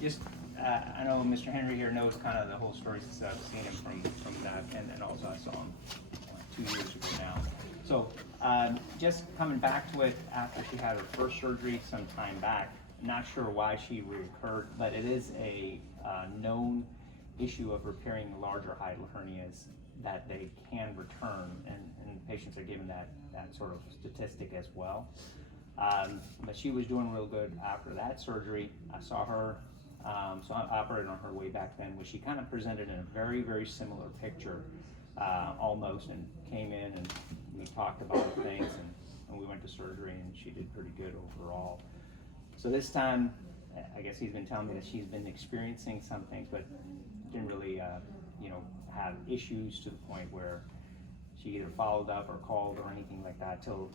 just, I know Mr. Henry here knows kind of the whole story since I've seen him from that, and then also I saw him 2 years ago now. So, just coming back to it after she had her first surgery some time back, not sure why she recurred, but it is a known issue of repairing larger hiatal hernias that they can return, and patients are given that sort of statistic as well. But she was doing real good after that surgery. I saw her, so I operated on her way back then, where she kind of presented in a very, very similar picture, almost, and came in and we talked about things, and we went to surgery, and she did pretty good overall. So this time, I guess he's been telling me that she's been experiencing some things, but didn't really, have issues to the point where she either followed up or called or anything like that till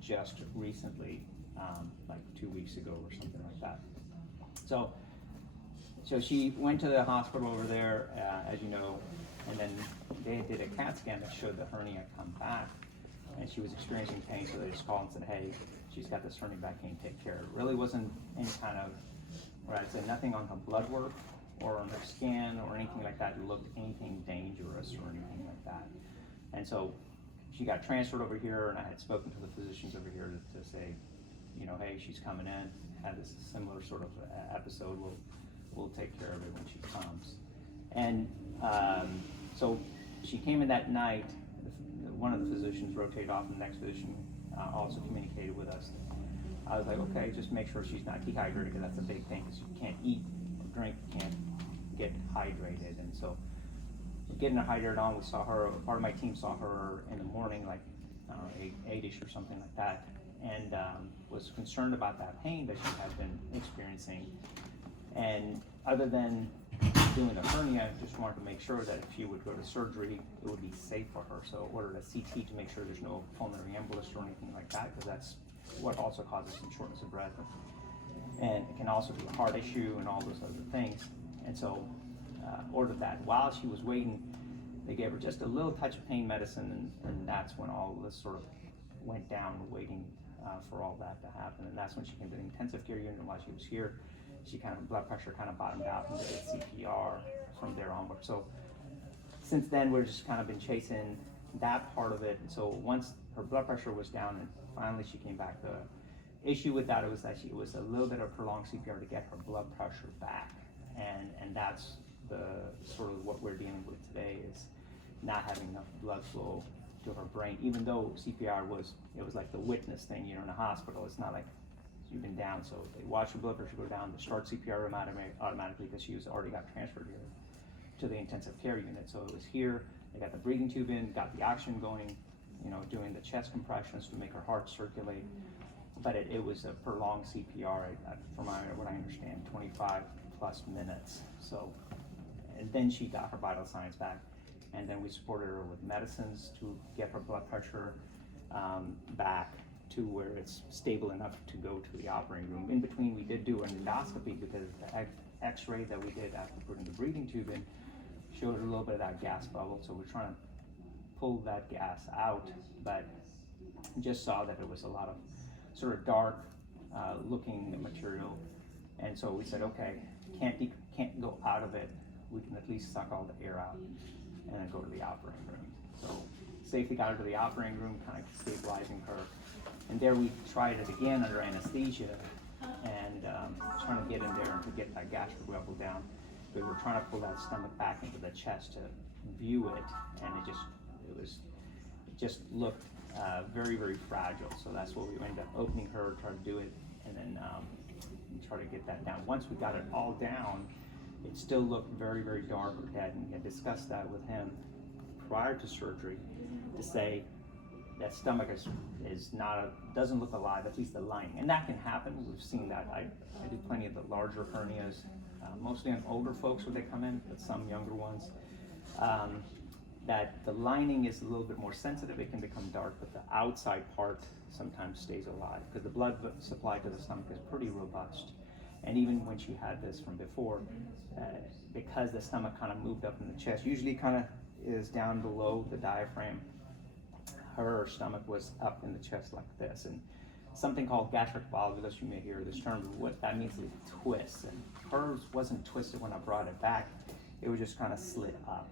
just recently, like 2 weeks ago or something like that. So she went to the hospital over there, as you know, and then they did a CAT scan that showed the hernia come back, and she was experiencing pain, so they just called and said, hey, she's got this hernia back, can you take care of it? It really wasn't any kind of, I'd say nothing on her blood work or on her scan or anything like that looked anything dangerous or anything like that. And so she got transferred over here, and I had spoken to the physicians over here to say, hey, she's coming in, had this similar sort of episode, we'll take care of it when she comes. And so she came in that night. One of the physicians rotated off, and the next physician also communicated with us. I was like, okay, just make sure she's not dehydrated, because that's a big thing, because you can't eat or drink, you can't get hydrated. And so we're getting her hydrated on. We saw her, part of my team saw her in the morning, like, I don't know, 8-ish or something like that, and was concerned about that pain that she had been experiencing. And other than doing the hernia, just wanted to make sure that if she would go to surgery, it would be safe for her. So ordered a CT to make sure there's no pulmonary embolus or anything like that, because that's what also causes some shortness of breath. And it can also be a heart issue and all those other things. And so ordered that. While she was waiting, they gave her just a little touch of pain medicine, and that's when all this sort of went down, waiting for all that to happen. And that's when she came to the intensive care unit. And while she was here, she kind of, blood pressure kind of bottomed out, and did CPR from there onward. So since then, we've just kind of been chasing that part of it. And so once her blood pressure was down and finally she came back, the issue with that was that it was a little bit of prolonged CPR to get her blood pressure back. And that's the sort of what we're dealing with today, is not having enough blood flow to her brain, even though CPR was like the witness thing, in a hospital. It's not like you've been down, so they watch your blood pressure go down, they start CPR automatically, because she already got transferred here to the intensive care unit. So it was here, they got the breathing tube in, got the oxygen going, doing the chest compressions to make her heart circulate. But it was a prolonged CPR, from what I understand, 25 plus minutes. So, and then she got her vital signs back, and then we supported her with medicines to get her blood pressure back to where it's stable enough to go to the operating room. In between, we did do an endoscopy, because the x-ray that we did after putting the breathing tube in showed a little bit of that gas bubble. So we're trying to pull that gas out, but just saw that it was a lot of sort of dark looking material. And so we said, okay, can't go out of it. We can at least suck all the air out and then go to the operating room. So safely got her to the operating room, kind of stabilizing her. And there we tried it again under anesthesia, and trying to get in there and to get that gastric level down. We were trying to pull that stomach back into the chest to view it, and it just looked very, very fragile. So that's what we ended up opening her, try to do it, and then try to get that down. Once we got it all down, it still looked very, very dark or dead, and we had discussed that with him prior to surgery, to say that stomach doesn't look alive, at least the lining. And that can happen. We've seen that. I do plenty of the larger hernias, mostly on older folks when they come in, but some younger ones. That the lining is a little bit more sensitive. It can become dark, but the outside part sometimes stays alive, because the blood supply to the stomach is pretty robust. And even when she had this from before, because the stomach kind of moved up in the chest, usually kind of is down below the diaphragm, her stomach was up in the chest like this. And something called gastric volvulus. You may hear this term. What that means is twist. And hers wasn't twisted when I brought it back. It was just kind of slid up.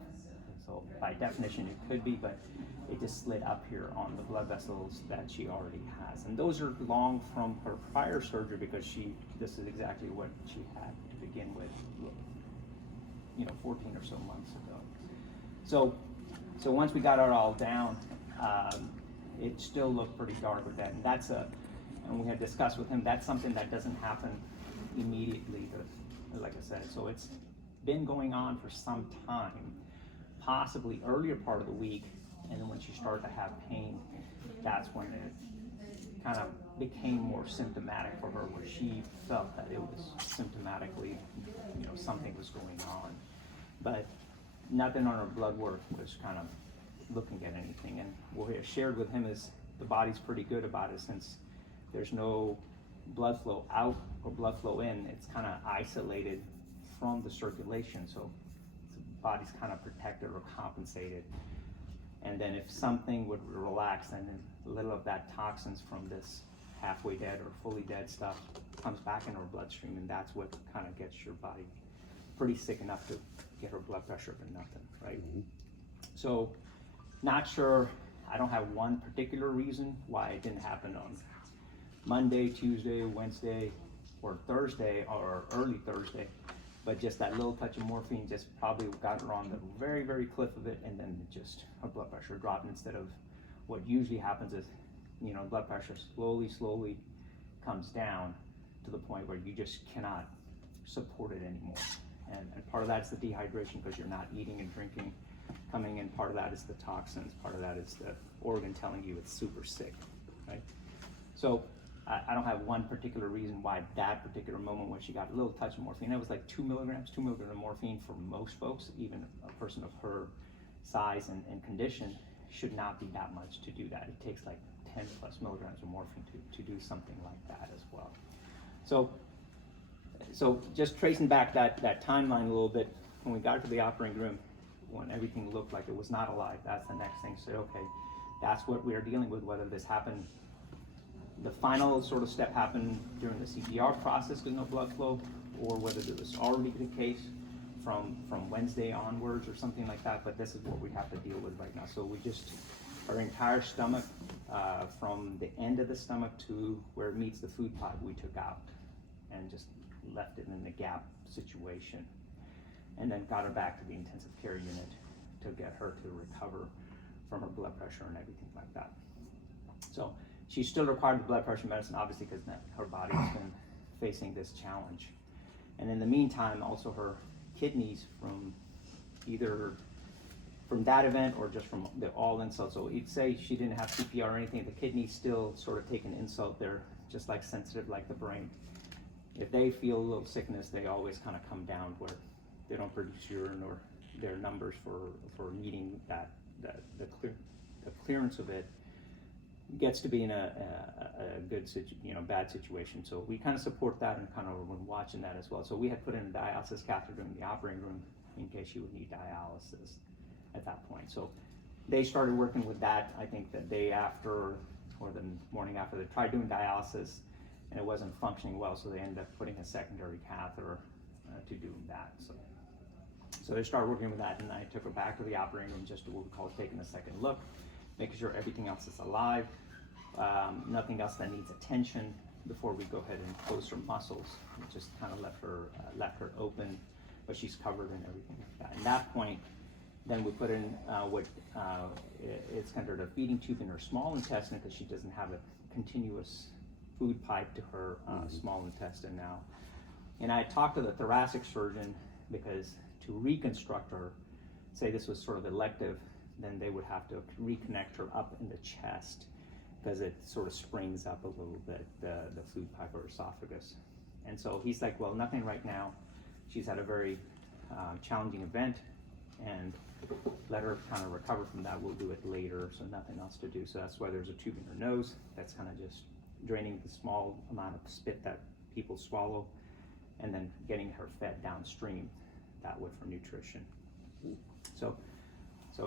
So by definition, it could be, but it just slid up here on the blood vessels that she already has. And those are long from her prior surgery because this is exactly what she had to begin with, 14 or so months ago. So once we got it all down, it still looked pretty dark with that. And we had discussed with him, that's something that doesn't happen immediately, like I said. So it's been going on for some time, possibly earlier part of the week, and then when she started to have pain, that's when it kind of became more symptomatic for her, where she felt that it was symptomatically, something was going on. But nothing on her blood work was kind of looking at anything. And what we shared with him is the body's pretty good about it, since there's no blood flow out or blood flow in. It's kind of isolated from the circulation, so the body's kind of protected or compensated. And then if something would relax, then a little of that toxins from this halfway dead or fully dead stuff comes back in her bloodstream, and that's what kind of gets your body pretty sick enough to get her blood pressure up to nothing, right? Mm-hmm. So not sure, I don't have one particular reason why it didn't happen on Monday, Tuesday, Wednesday, or Thursday, or early Thursday, but just that little touch of morphine just probably got her on the very, very cliff of it, and then just her blood pressure dropped, instead of what usually happens is, blood pressure slowly comes down to the point where you just cannot support it anymore. And part of that's the dehydration, because you're not eating and drinking coming in. Part of that is the toxins. Part of that is the organ telling you it's super sick, right? So I don't have one particular reason why that particular moment when she got a little touch of morphine, it was like 2 milligrams of morphine for most folks. Even a person of her size and condition should not be that much to do that. It takes like 10 plus milligrams of morphine to do something like that as well. So just tracing back that timeline a little bit, when we got to the operating room, when everything looked like it was not alive, that's the next thing. So okay, that's what we're dealing with, whether this happened, the final sort of step happened during the CPR process with no blood flow, or whether it was already the case from Wednesday onwards or something like that. But this is what we have to deal with right now. So we just, our entire stomach, from the end of the stomach to where it meets the food pipe, we took out and just left it in the gap situation, and then got her back to the intensive care unit to get her to recover from her blood pressure and everything like that. So she still required the blood pressure medicine, obviously, because her body's been facing this challenge. And in the meantime, also her kidneys, from either from that event or just from the all insult. So you'd say she didn't have CPR or anything, the kidneys still sort of take an insult. They're just like sensitive like the brain. If they feel a little sickness, they always kind of come down where they don't produce urine, or their numbers for needing the clearance of it gets to be in a good bad situation. So we kind of support that and kind of been watching that as well. So we had put in a dialysis catheter in the operating room in case she would need dialysis at that point. So they started working with that, I think, the day after or the morning after they tried doing dialysis, and it wasn't functioning well, so they ended up putting a secondary catheter to do that. So they started working with that, and I took her back to the operating room just to what we call taking a second look, making sure everything else is alive, nothing else that needs attention before we go ahead and close her muscles. We just kind of left her open, but she's covered and everything like that. At that point, then we put in what it's considered a feeding tube in her small intestine, because she doesn't have a continuous food pipe to her small intestine now. And I talked to the thoracic surgeon, because to reconstruct her, say this was sort of elective, then they would have to reconnect her up in the chest, because it sort of springs up a little bit, the food pipe or esophagus. And so he's like, well, nothing right now. She's had a very challenging event, and let her kind of recover from that. We'll do it later, so nothing else to do. So that's why there's a tube in her nose that's kind of just draining the small amount of spit that people swallow, and then getting her fed downstream that way for nutrition. So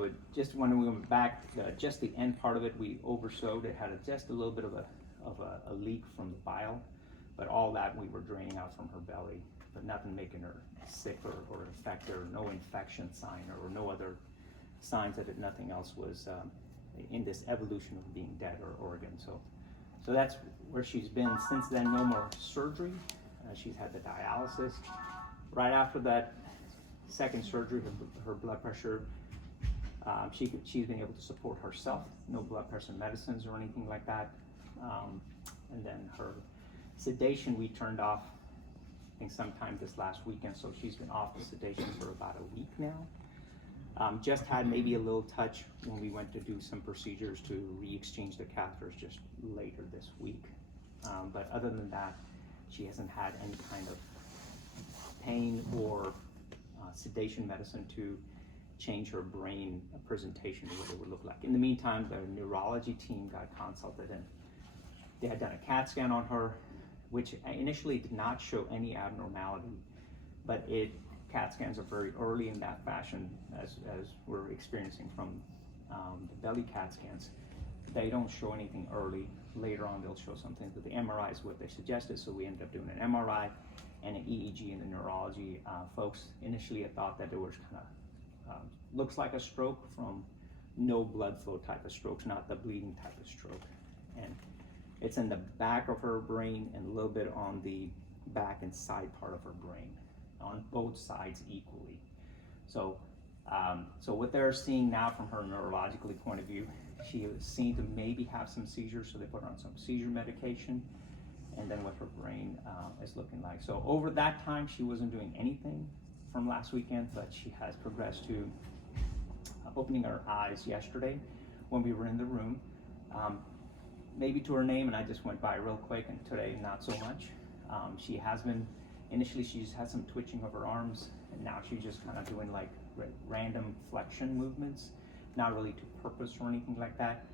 it just, when we went back, just the end part of it, we oversewed. It had just a little bit of of a leak from the bile, but all that we were draining out from her belly, but nothing making her sick or affect her, no infection sign or no other signs of it, nothing else was in this evolution of being dead or organ. So that's where she's been since then. No more surgery. She's had the dialysis. Right after that second surgery, her blood pressure, she's been able to support herself. No blood pressure medicines or anything like that. And then her sedation we turned off, I think sometime this last weekend. So she's been off the sedation for about a week now. Just had maybe a little touch when we went to do some procedures to re-exchange the catheters just later this week. But other than that, she hasn't had any kind of pain or sedation medicine to change her brain presentation to what it would look like. In the meantime, the neurology team got consulted and they had done a CAT scan on her, which initially did not show any abnormality, but CAT scans are very early in that fashion, as we're experiencing from the belly CAT scans. They don't show anything early. Later on, they'll show something, but the MRI is what they suggested, so we ended up doing an MRI and an EEG. And the neurology folks initially had thought that it was kind of looks like a stroke from no blood flow type of strokes, not the bleeding type of stroke. And it's in the back of her brain and a little bit on the back and side part of her brain, on both sides equally. So what they're seeing now from her neurologically point of view, she was seen to maybe have some seizures, so they put her on some seizure medication, and then what her brain is looking like. So over that time, she wasn't doing anything from last weekend, but she has progressed to opening her eyes yesterday when we were in the room. Maybe to her name, and I just went by real quick, and today not so much. She has been, initially she just had some twitching of her arms, and now she's just kind of doing like random flexion movements, not really to purpose or anything like that.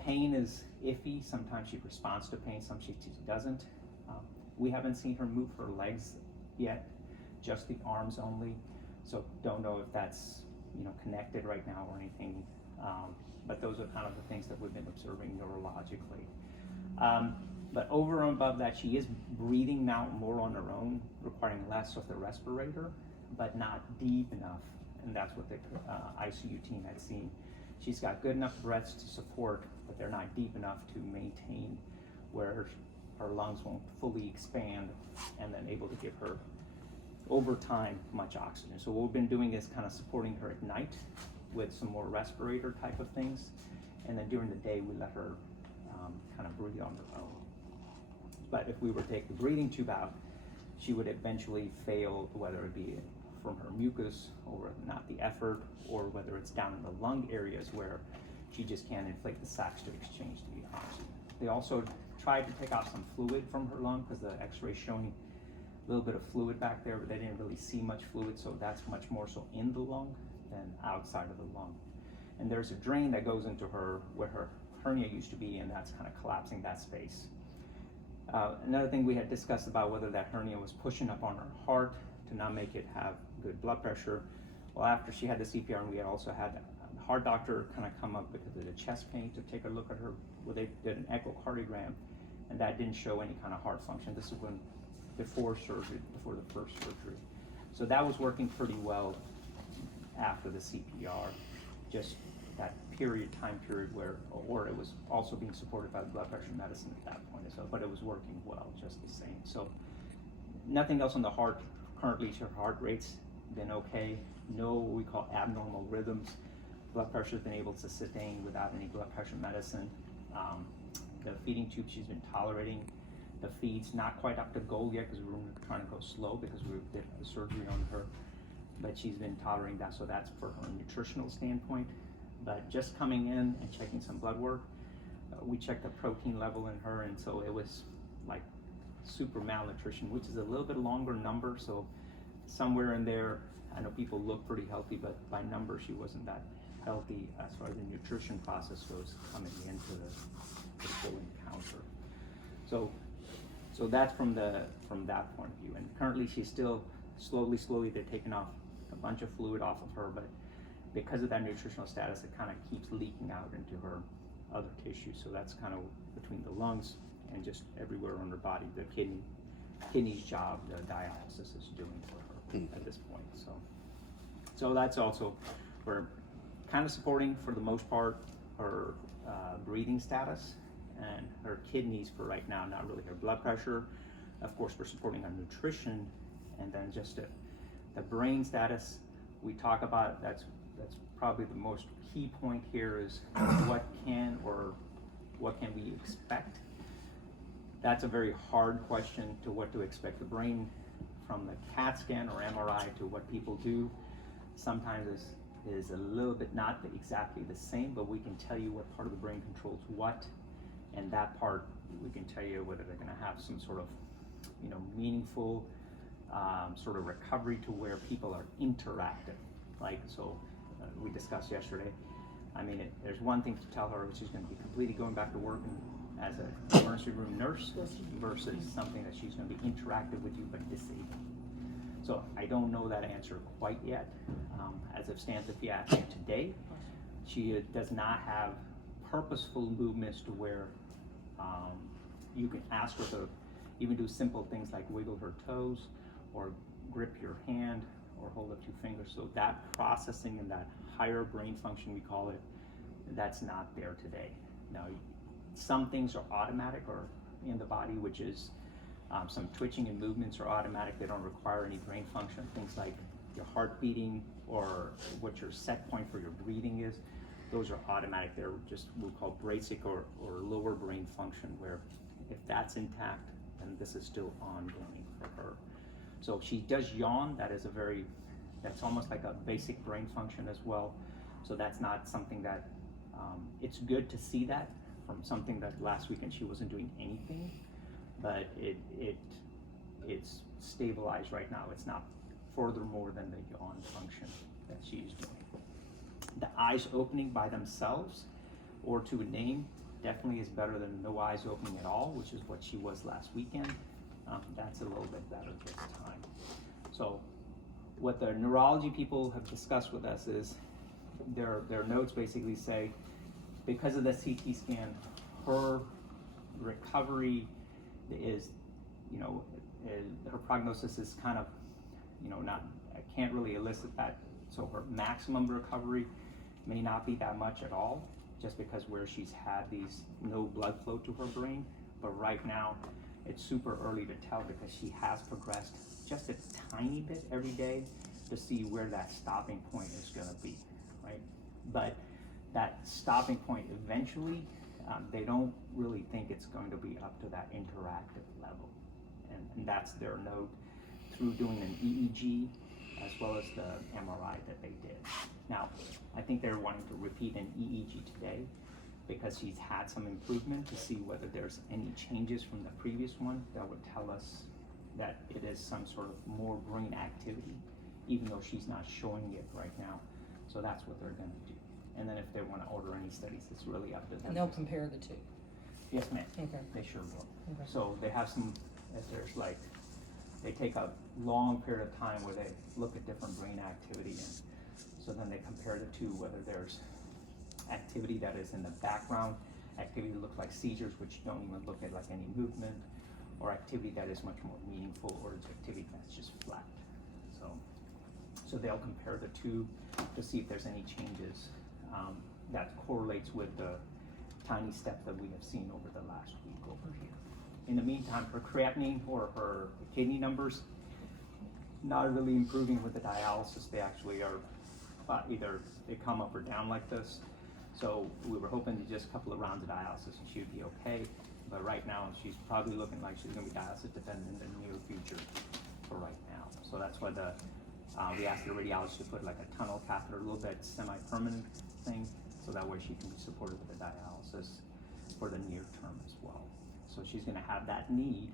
Pain is iffy. Sometimes she responds to pain, some she doesn't. We haven't seen her move her legs yet, just the arms only. So don't know if that's connected right now or anything. But those are kind of the things that we've been observing neurologically. But over and above that, she is breathing now more on her own, requiring less of the respirator, but not deep enough. And that's what the ICU team had seen. She's got good enough breaths to support, but they're not deep enough to maintain where her lungs won't fully expand and then able to give her, over time, much oxygen. So what we've been doing is kind of supporting her at night with some more respirator type of things. And then during the day, we let her kind of breathe on her own. But if we were to take the breathing tube out, she would eventually fail, whether it be from her mucus or not the effort, or whether it's down in the lung areas where she just can't inflate the sacs to exchange the oxygen. They also tried to take off some fluid from her lung because the x-ray showing a little bit of fluid back there, but they didn't really see much fluid, so that's much more so in the lung than outside of the lung. And there's a drain that goes into her where her hernia used to be, and that's kind of collapsing that space. Another thing we had discussed about whether that hernia was pushing up on her heart to not make it have good blood pressure. Well, after she had the CPR, we also had the heart doctor kind of come up because of the chest pain to take a look at her, where they did an echocardiogram, and that didn't show any kind of heart function. This is when before surgery, before the first surgery. So that was working pretty well after the CPR, just that time period where it was also being supported by the blood pressure medicine at that point as well, but it was working well just the same. So nothing else on the heart. Currently, her heart rate's been okay. No what we call abnormal rhythms. Blood pressure's been able to sustain without any blood pressure medicine. The feeding tube she's been tolerating. The feed's not quite up to goal yet because we were trying to go slow because we did the surgery on her, but she's been tolerating that, so that's for her nutritional standpoint. But just coming in and checking some blood work, we checked the protein level in her, and so it was like super malnutrition, which is a little bit longer number, so somewhere in there, I know people look pretty healthy, but by number she wasn't that healthy as far as the nutrition process goes coming into the full encounter. So that's from that point of view. And currently she's still slowly they're taking off a bunch of fluid off of her, but because of that nutritional status, it kind of keeps leaking out into her other tissues. So that's kind of between the lungs and just everywhere on her body. The kidney's job, the dialysis is doing for her at this point. So that's also, we're kind of supporting for the most part her breathing status and her kidneys for right now, not really her blood pressure. Of course, we're supporting her nutrition, and then just the brain status we talk about. That's probably the most key point here is what can we expect. That's a very hard question to what to expect. The brain from the CAT scan or MRI to what people do sometimes is a little bit not exactly the same, but we can tell you what part of the brain controls what, and that part we can tell you whether they're going to have some sort of meaningful sort of recovery to where people are interactive. Like, so we discussed yesterday, I mean, there's one thing to tell her, which is going to be completely going back to work and as an emergency room nurse versus something that she's going to be interactive with you but disabled. So I don't know that answer quite yet. As it stands, if you ask me today, she does not have purposeful movements to where you can ask her to even do simple things like wiggle her toes or grip your hand or hold up two fingers. So that processing and that higher brain function, we call it, that's not there today. Now, some things are automatic or in the body, which is some twitching and movements are automatic. They don't require any brain function. Things like your heart beating or what your set point for your breathing is, those are automatic. They're just we'll call basic or lower brain function, where if that's intact, then this is still ongoing for her. So she does yawn. That's almost like a basic brain function as well. So that's not something that, it's good to see that from something that last weekend she wasn't doing anything, but it's stabilized right now. It's not furthermore than the yawn function that she's doing. The eyes opening by themselves or to a name definitely is better than no eyes opening at all, which is what she was last weekend. That's a little bit better this time. So what the neurology people have discussed with us is their notes basically say, because of the CT scan, her recovery is, her prognosis is kind of, I can't really elicit that. So her maximum recovery may not be that much at all, just because where she's had no blood flow to her brain. But right now, it's super early to tell because she has progressed just a tiny bit every day to see where that stopping point is going to be, right? But that stopping point eventually, they don't really think it's going to be up to that interactive level. And that's their note through doing an EEG as well as the MRI that they did. Now, I think they're wanting to repeat an EEG today because she's had some improvement to see whether there's any changes from the previous one that would tell us that it is some sort of more brain activity, even though she's not showing it right now. So that's what they're going to do. And then if they want to order any studies, it's really up to them. And they'll compare the two. Yes, ma'am. Okay. They sure will. Okay. So they have they take a long period of time where they look at different brain activity, and so then they compare the two, whether there's activity that is in the background, activity that looks like seizures, which don't even look at like any movement, or activity that is much more meaningful, or it's activity that's just flat. So they'll compare the two to see if there's any changes that correlates with the tiny step that we have seen over the last week over here. In the meantime, her creatinine or her kidney numbers, not really improving with the dialysis. They actually are either they come up or down like this. So we were hoping to just a couple of rounds of dialysis and she would be okay. But right now she's probably looking like she's going to be dialysis dependent in the near future for right now. So that's why we asked the radiologist to put like a tunnel catheter, a little bit semi-permanent thing, so that way she can be supported with the dialysis for the near term as well. So she's going to have that need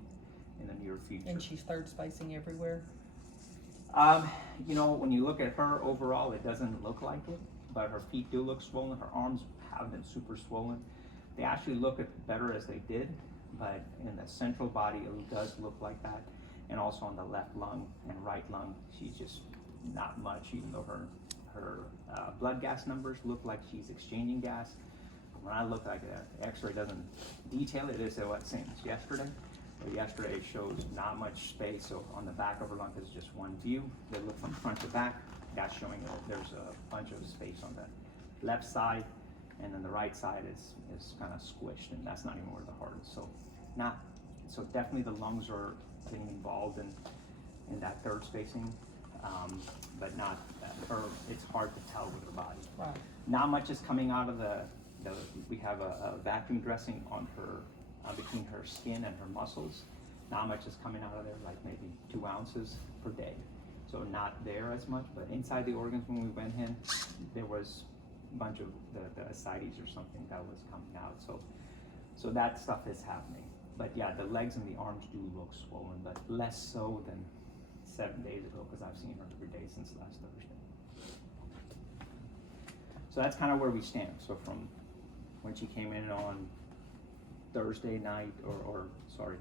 in the near future. And she's third spacing everywhere? When you look at her overall, it doesn't look like it, but her feet do look swollen. Her arms have been super swollen. They actually look better as they did, but in the central body, it does look like that. And also on the left lung and right lung, she's just not much, even though her blood gas numbers look like she's exchanging gas. when I look like the x-ray doesn't detail it, it said what, same as yesterday. But yesterday it shows not much space, so on the back of her lung is just one view. They look from front to back, that's showing that there's a bunch of space on the left side, and then the right side is kind of squished, and that's not even where the heart is. So definitely the lungs are getting involved in that third spacing, but not her. It's hard to tell with her body. Right. Not much is coming out of we have a vacuum dressing on her, between her skin and her muscles. Not much is coming out of there, like maybe 2 ounces per day. So not there as much, but inside the organs when we went in, there was a bunch of the ascites or something that was coming out. So that stuff is happening. But yeah, the legs and the arms do look swollen, but less so than 7 days ago, because I've seen her every day since last Thursday. So that's kind of where we stand. So from when she came in on Thursday night, or sorry,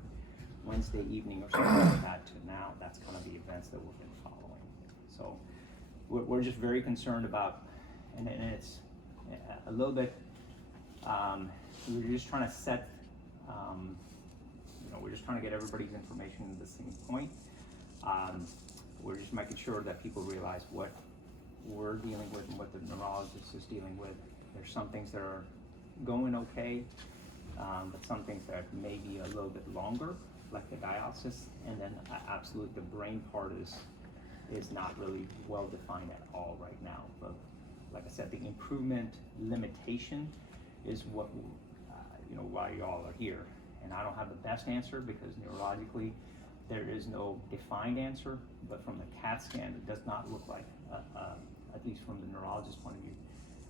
Wednesday evening or something like that, to now, that's kind of the events that we've been following. So we're just very concerned about, and it's a little bit, we're just trying to set, we're just trying to get everybody's information at the same point. We're just making sure that people realize what we're dealing with and what the neurologist is dealing with. There's some things that are going okay, but some things that may be a little bit longer, like the dialysis, and then absolutely the brain part is not really well defined at all right now. But like I said, the improvement limitation is what, why y'all are here. And I don't have the best answer because neurologically there is no defined answer, but from the CAT scan, it does not look like, at least from the neurologist point of view,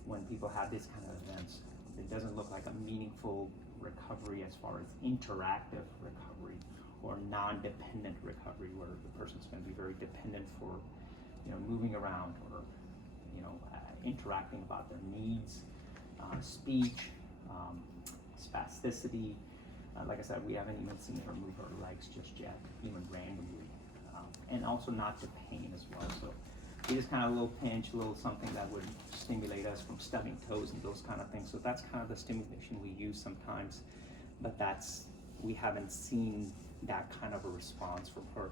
when people have this kind of events, it doesn't look like a meaningful recovery as far as interactive recovery or non-dependent recovery, where the person's going to be very dependent for, moving around or, interacting about their needs, speech, spasticity. Like I said, we haven't even seen her move her legs just yet, even randomly, and also not the pain as well. So we just kind of a little pinch, a little something that would stimulate us from stubbing toes and those kind of things. So that's kind of the stimulation we use sometimes, but we haven't seen that kind of a response from her.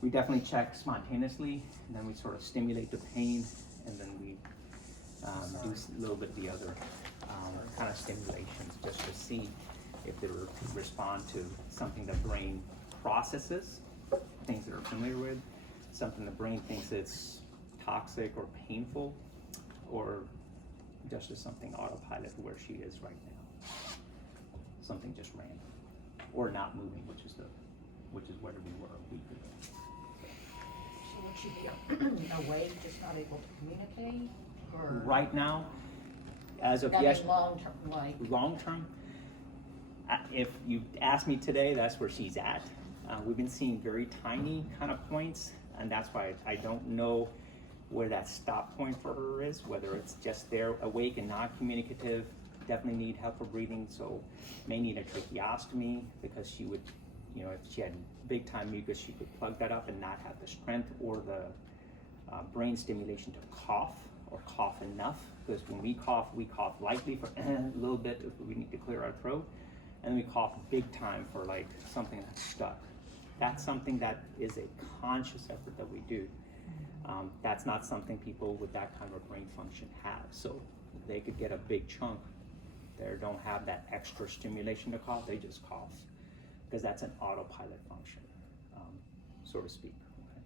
We definitely check spontaneously, and then we sort of stimulate the pain, and then we do a little bit of the other kind of stimulations just to see if they respond to something the brain processes, things that are familiar with, something the brain thinks it's toxic or painful, or just as something autopilot where she is right now. Something just random, or not moving, which is where we were a week ago. So would she be awake, just not able to communicate, or? Right now, as of I mean, yesterday, long-term, like, long term, if you ask me today, that's where she's at. We've been seeing very tiny kind of points, and that's why I don't know where that stop point for her is, whether it's just there awake and not communicative, definitely need help for breathing, so may need a tracheostomy, because she would, if she had big time mucus, she could plug that up and not have the strength or the brain stimulation to cough, or cough enough, because when we cough lightly for a little bit if we need to clear our throat, and then we cough big time for like something that's stuck. That's something that is a conscious effort that we do. That's not something people with that kind of brain function have. So they could get a big chunk. They don't have that extra stimulation to cough, they just cough, because that's an autopilot function, so to speak. Okay.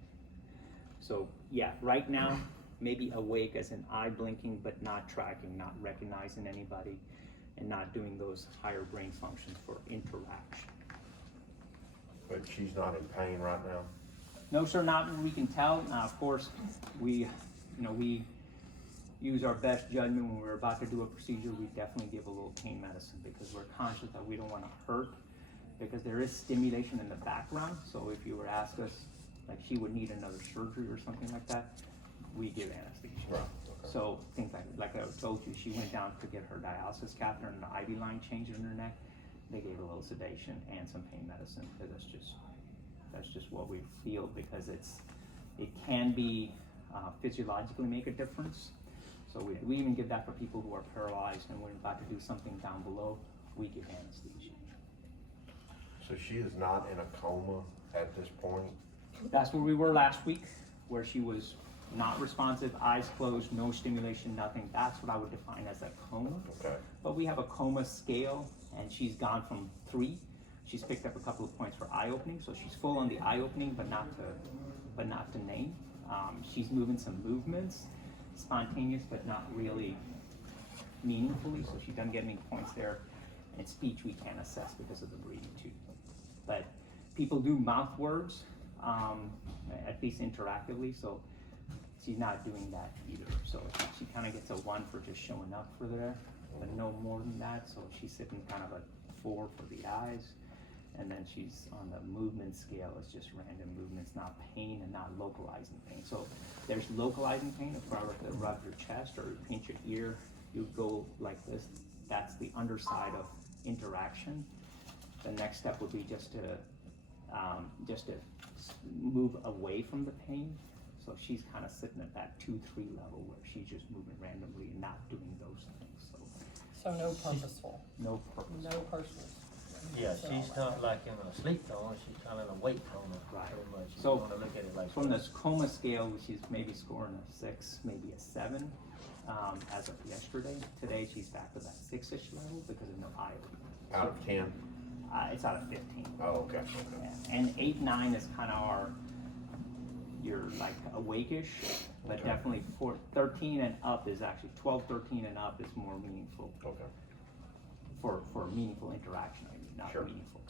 So yeah, right now, maybe awake as an eye blinking, but not tracking, not recognizing anybody, and not doing those higher brain functions for interaction. But she's not in pain right now? No, sir, not we can tell. Now, of course, we use our best judgment when we're about to do a procedure. We definitely give a little pain medicine, because we're conscious that we don't want to hurt, because there is stimulation in the background. So if you were to ask us, like she would need another surgery or something like that, we give anesthesia. Right. Okay. So things like I told you, she went down to get her dialysis catheter and the IV line changed in her neck. They gave a little sedation and some pain medicine, because that's just what we feel, because it can be physiologically make a difference. So we even give that for people who are paralyzed and we're about to do something down below, we give anesthesia. So she is not in a coma at this point? That's where we were last week, where she was not responsive, eyes closed, no stimulation, nothing. That's what I would define as a coma. Okay, But we have a coma scale, and she's gone from 3. She's picked up a couple of points for eye opening, so she's full on the eye opening, but not to name. She's moving some movements, spontaneous, but not really meaningfully, so she doesn't get any points there. And speech we can't assess because of the breathing too. But people do mouth words, at least interactively, so she's not doing that either. So she kind of gets a 1 for just showing up for there, but no more than that. So she's sitting kind of a 4 for the eyes. And then she's on the movement scale, it's just random movements, not pain and not localizing pain. So there's localizing pain. If I were to rub your chest or pinch your ear, you go like this. That's the underside of interaction. The next step would be just to move away from the pain. So she's kind of sitting at that 2-3 level where she's just moving randomly and not doing those things. So So no purposeful, no purpose. no personal. Yeah, she's not like in a sleep coma, she's kind of in a wake coma, Right. pretty much. You So, wanna look at it like From that. this coma scale, she's maybe scoring a 6, maybe a 7, as of yesterday. Today, she's back to that 6-ish level because of no eye opening. out of 10? It's out of 15. Oh, okay, okay. Yeah. And 8, 9 is kind of you're like awake-ish, but Okay. definitely 13 and up is actually, 12, 13 and up is more meaningful Okay. for meaningful interaction, I mean, not Sure. meaningful.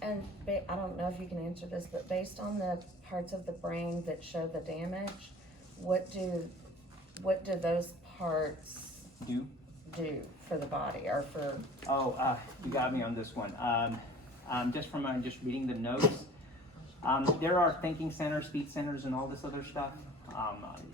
And I don't know if you can answer this, but based on the parts of the brain that show the damage, what do those parts Do? do for the body or for? Oh, you got me on this one. Just from just reading the notes, there are thinking centers, speech centers, and all this other stuff.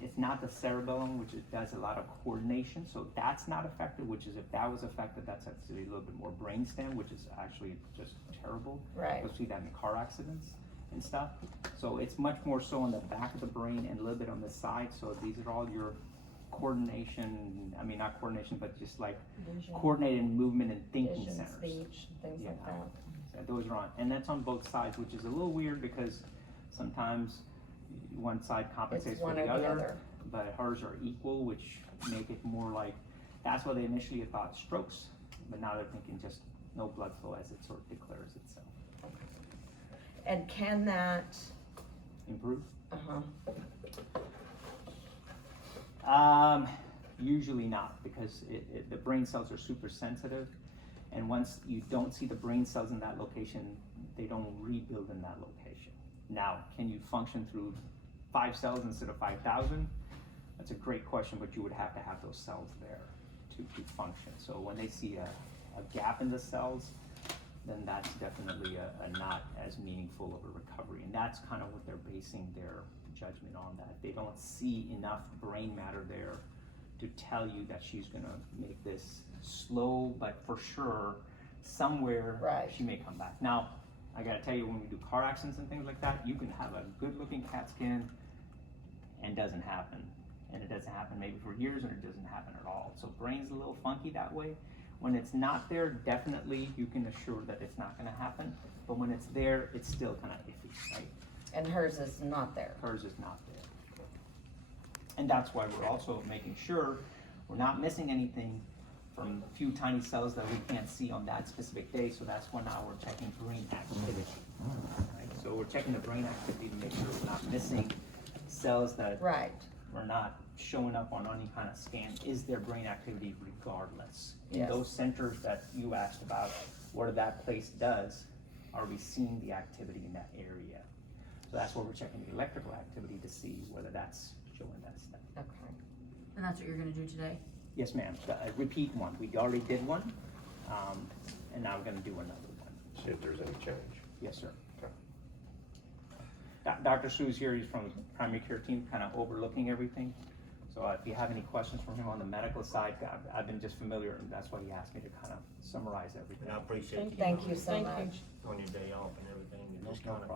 It's not the cerebellum, which does a lot of coordination, so that's not affected. Which is, if that was affected, that's actually a little bit more brainstem, which is actually just terrible. Right. You'll see that in car accidents and stuff. So it's much more so on the back of the brain and a little bit on the side. So these are all your coordination. I mean, not coordination, but just like Vision. coordinated movement and thinking Vision, centers. speech, things like Yeah. that. Yeah, those are on, and that's on both sides, which is a little weird because sometimes one side compensates It's for one the or the other, other. but hers are equal, which make it more like, that's why they initially thought strokes, but now they're thinking just no blood flow as it sort of declares itself. And can that, Improve? Usually not, because the brain cells are super sensitive, and once you don't see the brain cells in that location, they don't rebuild in that location. Now, can you function through 5 cells instead of 5,000? That's a great question, but you would have to have those cells there to function. So when they see a gap in the cells, then that's definitely a not as meaningful of a recovery. And that's kind of what they're basing their judgment on, that they don't see enough brain matter there to tell you that she's gonna make this slow, but for sure, somewhere Right. she may come back. Now, I gotta tell you, when we do car accidents and things like that, you can have a good looking CAT scan and doesn't happen. And it doesn't happen maybe for years, or it doesn't happen at all. So brain's a little funky that way. When it's not there, definitely you can assure that it's not gonna happen. But when it's there, it's still kind of iffy, right? and hers is not there? Hers is not there. And that's why we're also making sure we're not missing anything from a few tiny cells that we can't see on that specific day. So that's when now we're checking brain activity. Right? So we're checking the brain activity to make sure we're not missing cells that Right, are not showing up on any kind of scan. Is there brain activity regardless? In Yes. those centers that you asked about, what that place does, are we seeing the activity in that area? So that's where we're checking the electrical activity to see whether that's showing that stuff. okay. And that's what you're gonna do today? Yes, ma'am. Repeat one. We already did one, and now we're gonna do another one. See if there's any change. Yes, sir. Okay. Dr. Sue's here. He's from the primary care team, kind of overlooking everything. So if you have any questions from him on the medical side, I've been just familiar, and that's why he asked me to kind of summarize everything. And I appreciate you. Thank you so Thank you. much. On your day off and everything, you No just kind of